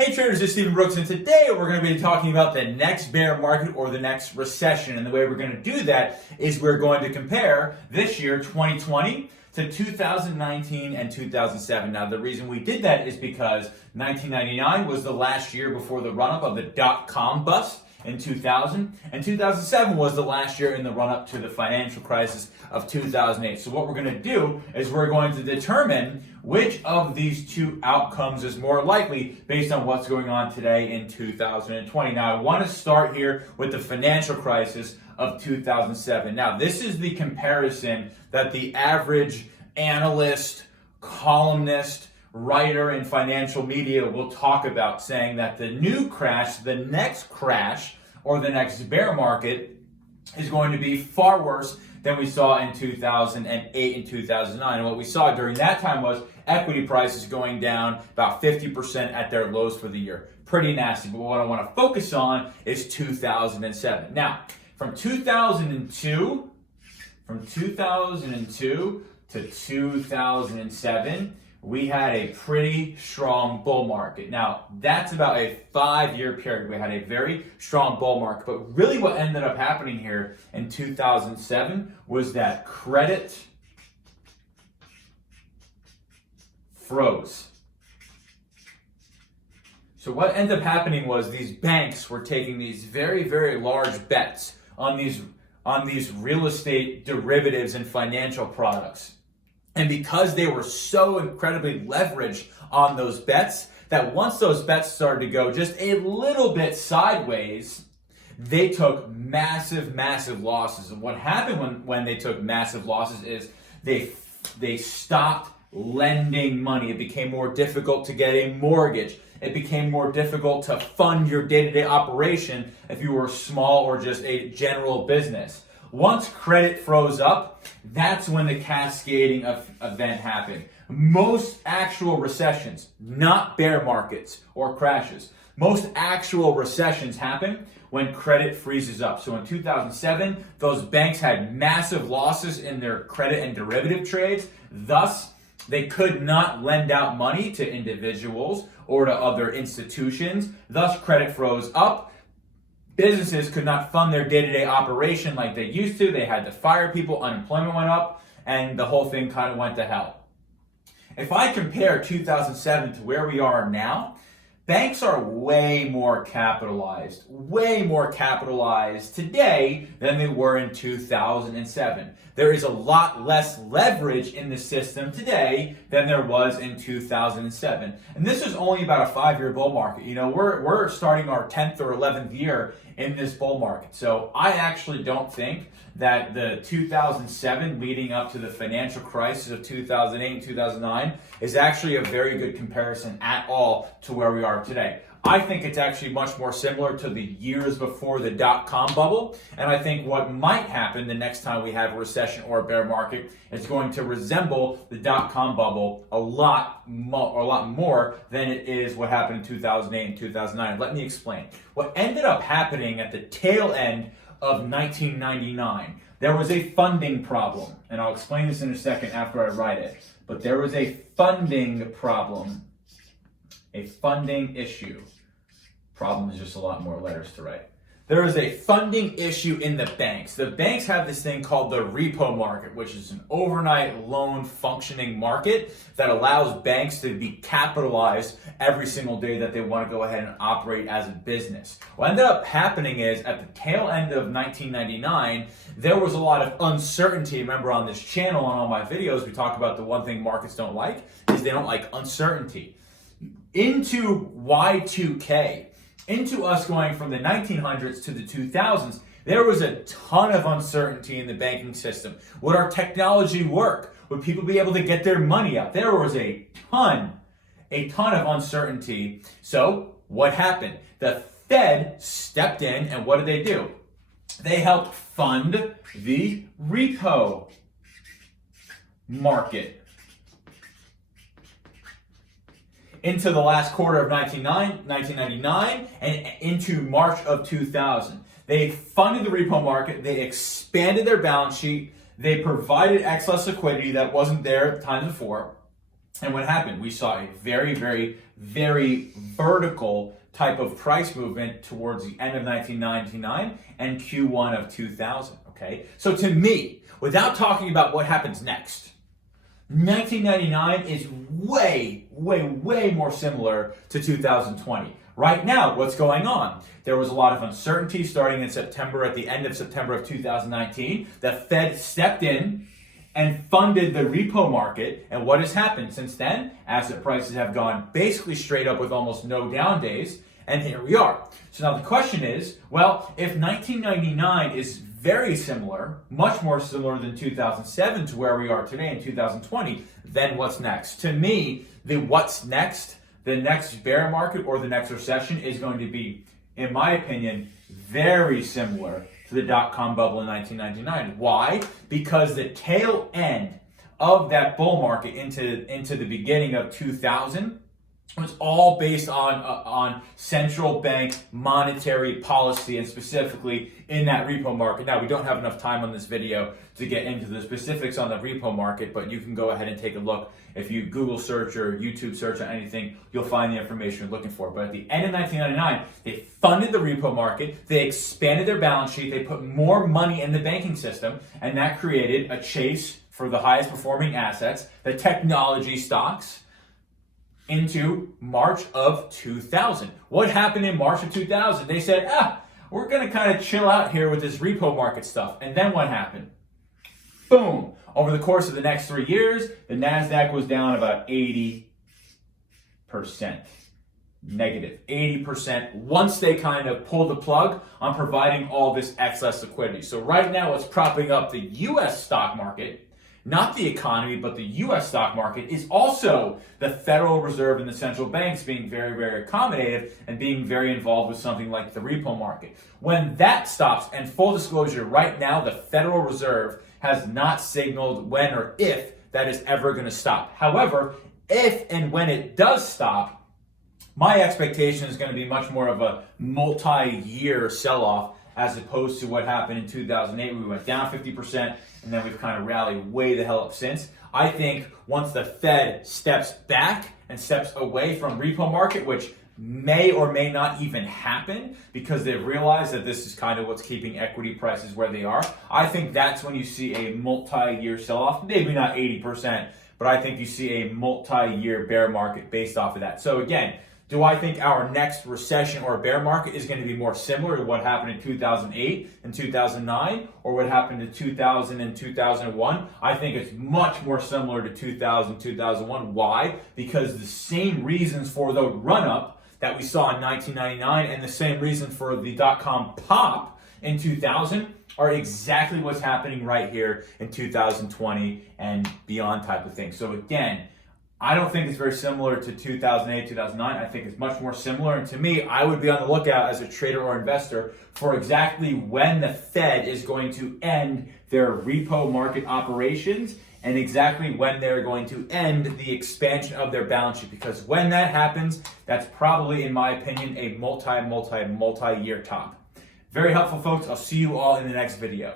Hey traders, it's Stephen Brooks, and today we're going to be talking about the next bear market or the next recession. And the way we're going to do that is we're going to compare this year, 2020, to 2019 and 2007. Now, the reason we did that is because 1999 was the last year before the run-up of the dot-com bust in 2000, and 2007 was the last year in the run-up to the financial crisis of 2008. So what we're going to do is we're going to determine which of these two outcomes is more likely based on what's going on today in 2020. Now, I want to start here with the financial crisis of 2007. Now, this is the comparison that the average analyst, columnist, writer in financial media will talk about, saying that the new crash, the next crash, or the next bear market is going to be far worse than we saw in 2008 and 2009. And what we saw during that time was equity prices going down about 50% at their lows for the year. Pretty nasty, but what I want to focus on is 2007. Now, from 2002 to 2007, we had a pretty strong bull market. Now, that's about a 5-year period. We had a very strong bull market. But really what ended up happening here in 2007 was that credit froze. So what ended up happening was these banks were taking these very, very large bets on these real estate derivatives and financial products. And because they were so incredibly leveraged on those bets, that once those bets started to go just a little bit sideways, they took massive, massive losses. And what happened when they took massive losses is they stopped lending money. It became more difficult to get a mortgage. It became more difficult to fund your day-to-day operation if you were small or just a general business. Once credit froze up, that's when the cascading event happened. Most actual recessions, not bear markets or crashes, most actual recessions happen when credit freezes up. So in 2007, those banks had massive losses in their credit and derivative trades. Thus, they could not lend out money to individuals or to other institutions. Thus, credit froze up. Businesses could not fund their day-to-day operation like they used to. They had to fire people, unemployment went up, and the whole thing kind of went to hell. If I compare 2007 to where we are now, banks are way more capitalized today than they were in 2007. There is a lot less leverage in the system today than there was in 2007. And this is only about a 5-year bull market. You know, we're starting our 10th or 11th year in this bull market. So I actually don't think that the 2007 leading up to the financial crisis of 2008 and 2009 is actually a very good comparison at all to where we are today. I think it's actually much more similar to the years before the dot-com bubble. And I think what might happen the next time we have a recession or a bear market is going to resemble the dot-com bubble a lot more than it is what happened in 2008 and 2009. Let me explain. What ended up happening at the tail end of 1999, there was a funding problem. And I'll explain this in a second after I write it. But there was a funding problem. A funding issue. Problem is just a lot more letters to write. There is a funding issue in the banks. The banks have this thing called the repo market, which is an overnight loan functioning market that allows banks to be capitalized every single day that they want to go ahead and operate as a business. What ended up happening is at the tail end of 1999, there was a lot of uncertainty. Remember, on this channel, on all my videos, we talk about the one thing markets don't like is they don't like uncertainty. Into Y2K, into us going from the 1900s to the 2000s, there was a ton of uncertainty in the banking system. Would our technology work? Would people be able to get their money out? There was a ton of uncertainty. So what happened? The Fed stepped in, and what did they do? They helped fund the repo market. Into the last quarter of 1999 and into March of 2000. They funded the repo market, they expanded their balance sheet, they provided excess liquidity that wasn't there at the time before, And what happened? We saw a very, very, very vertical type of price movement towards the end of 1999 and Q1 of 2000, okay? So to me, without talking about what happens next, 1999 is way, way, way more similar to 2020. Right now, what's going on? There was a lot of uncertainty starting in September, at the end of September of 2019. The Fed stepped in and funded the repo market. And what has happened since then? Asset prices have gone basically straight up with almost no down days. And here we are. So now the question is, well, if 1999 is very similar, much more similar than 2007 to where we are today in 2020, then what's next? To me, the what's next, the next bear market or the next recession is going to be, in my opinion, very similar to the dot-com bubble in 1999. Why? Because the tail end of that bull market into the beginning of 2000 was all based on central bank monetary policy, and specifically in that repo market. Now, we don't have enough time on this video to get into the specifics on the repo market, but you can go ahead and take a look. If you Google search or YouTube search on anything, you'll find the information you're looking for. But at the end of 1999, they funded the repo market, they expanded their balance sheet, they put more money in the banking system, and that created a chase for the highest performing assets, the technology stocks, into March of 2000. What happened in March of 2000? They said, we're going to kind of chill out here with this repo market stuff. And then what happened? Boom. Over the course of the next 3 years, the NASDAQ was down about 80%. Negative 80% once they kind of pulled the plug on providing all this excess liquidity. So right now what's propping up the US stock market, not the economy, but the US stock market, is also the Federal Reserve and the central banks being very, very accommodative and being very involved with something like the repo market. When that stops, and full disclosure, right now the Federal Reserve has not signaled when or if that is ever going to stop. However, if and when it does stop, my expectation is going to be much more of a multi-year sell-off as opposed to what happened in 2008. We went down 50%, and then we've kind of rallied way the hell up since. I think once the Fed steps back and steps away from repo market, which may or may not even happen because they've realized that this is kind of what's keeping equity prices where they are, I think that's when you see a multi-year sell-off. Maybe not 80%, but I think you see a multi-year bear market based off of that. So again, do I think our next recession or bear market is going to be more similar to what happened in 2008 and 2009 or what happened in 2000 and 2001? I think it's much more similar to 2000, 2001. Why? Because the same reasons for the run-up that we saw in 1999 and the same reason for the dot-com pop in 2000 are exactly what's happening right here in 2020 and beyond type of thing. So again, I don't think it's very similar to 2008, 2009. I think it's much more similar. And to me, I would be on the lookout as a trader or investor for exactly when the Fed is going to end their repo market operations and exactly when they're going to end the expansion of their balance sheet. Because when that happens, that's probably, in my opinion, a multi-year top. Very helpful, folks. I'll see you all in the next video.